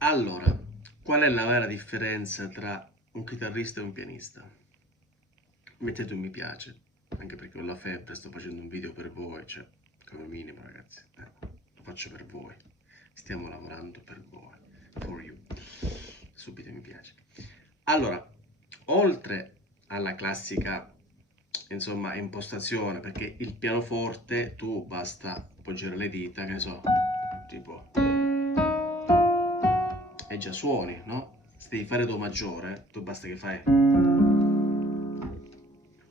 Allora, qual è la vera differenza tra un chitarrista e un pianista? Mettete un mi piace, anche perché ho la febbre, sto facendo un video per voi, cioè, come minimo ragazzi, lo faccio per voi, stiamo lavorando per voi, for you, subito mi piace. Allora, oltre alla classica, insomma, impostazione, perché il pianoforte tu basta appoggiare le dita, che ne so, tipo, e già suoni, no? Se devi fare do maggiore, tu basta che fai,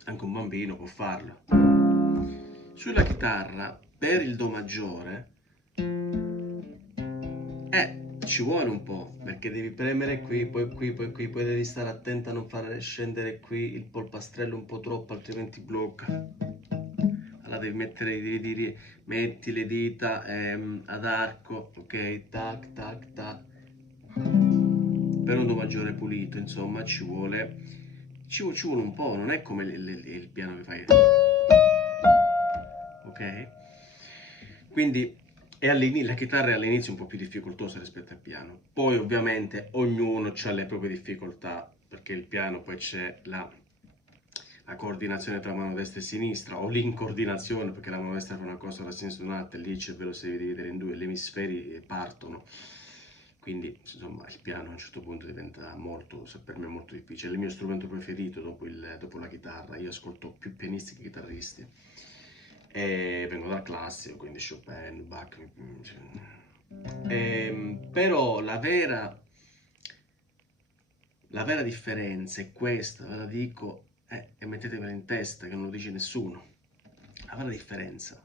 anche un bambino può farlo. Sulla chitarra, per il do maggiore, ci vuole un po', perché devi premere qui, poi devi stare attento a non far scendere qui il polpastrello un po' troppo, altrimenti blocca. Allora devi mettere, metti le dita ad arco, ok, tac, tac, tac. Per un do maggiore pulito, insomma, ci vuole un po', non è come il piano che fai, ok? Quindi la chitarra è all'inizio un po' più difficoltosa rispetto al piano. Poi ovviamente ognuno ha le proprie difficoltà, perché il piano poi c'è la coordinazione tra mano destra e sinistra, o l'incoordinazione, perché la mano destra fa una cosa, la sinistra un'altra, e lì il cervello si deve dividere in due, gli emisferi partono. Quindi, insomma, il piano a un certo punto diventa molto, per me molto difficile. È il mio strumento preferito dopo la chitarra. Io ascolto più pianisti che chitarristi. E vengo dal classico, quindi Chopin, Bach. Però la vera differenza è questa, ve la dico, e mettetevela in testa che non lo dice nessuno. La vera differenza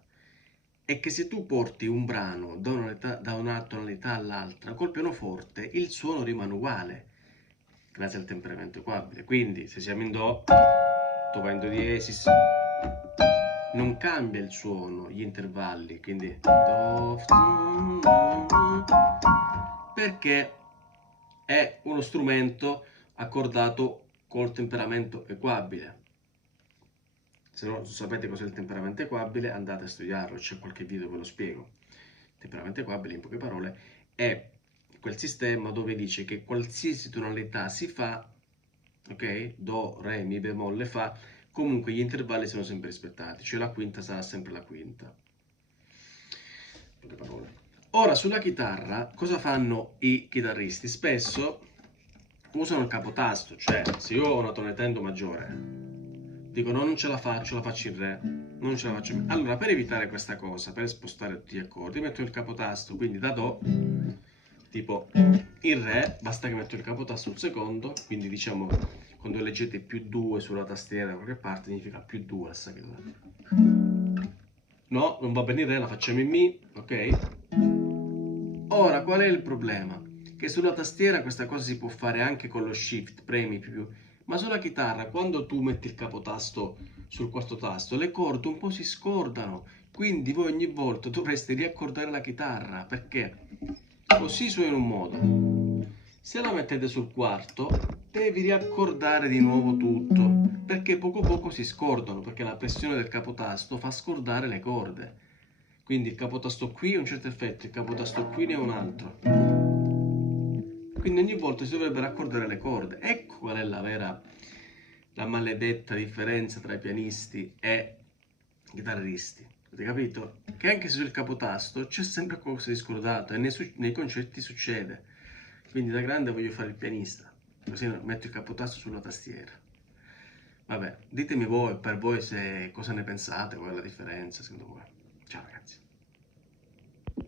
è che se tu porti un brano da una tonalità all'altra col pianoforte, il suono rimane uguale, grazie al temperamento equabile. Quindi, se siamo in Do, tu vai in Do diesis, non cambia il suono, gli intervalli, quindi Do, perché è uno strumento accordato col temperamento equabile. Se non sapete cos'è il temperamento equabile, andate a studiarlo, c'è qualche video che ve lo spiego. Il temperamento equabile, in poche parole, è quel sistema dove dice che qualsiasi tonalità si fa, ok? Do, re, mi bemolle, fa, comunque gli intervalli sono sempre rispettati, cioè la quinta sarà sempre la quinta. In poche parole. Ora, sulla chitarra, cosa fanno i chitarristi? Spesso usano il capotasto, cioè se io ho una tonalità in do maggiore, dico no, non ce la faccio in re, non ce la faccio in... Allora, per evitare questa cosa, per spostare tutti gli accordi, metto il capotasto, quindi da do, tipo in re, basta che metto il capotasto un secondo, quindi diciamo quando leggete più 2 sulla tastiera da qualche parte significa più 2 la sta No, non va bene in re, la facciamo in mi, ok? Ora, qual è il problema? Che sulla tastiera questa cosa si può fare anche con lo shift, premi più, ma sulla chitarra quando tu metti il capotasto sul quarto tasto, le corde un po' si scordano, quindi voi ogni volta dovreste riaccordare la chitarra, perché così suona in un modo. Se la mettete sul quarto, devi riaccordare di nuovo tutto, perché poco poco si scordano, perché la pressione del capotasto fa scordare le corde. Quindi il capotasto qui ha un certo effetto, il capotasto qui ne ha un altro. Quindi ogni volta si dovrebbe raccordare le corde. Ecco qual è la maledetta differenza tra i pianisti e i chitarristi. Avete capito? Che anche se sul capotasto c'è sempre qualcosa di scordato e nei concerti succede. Quindi da grande voglio fare il pianista, così metto il capotasto sulla tastiera. Vabbè, ditemi voi, per voi, se cosa ne pensate, qual è la differenza secondo voi. Ciao ragazzi.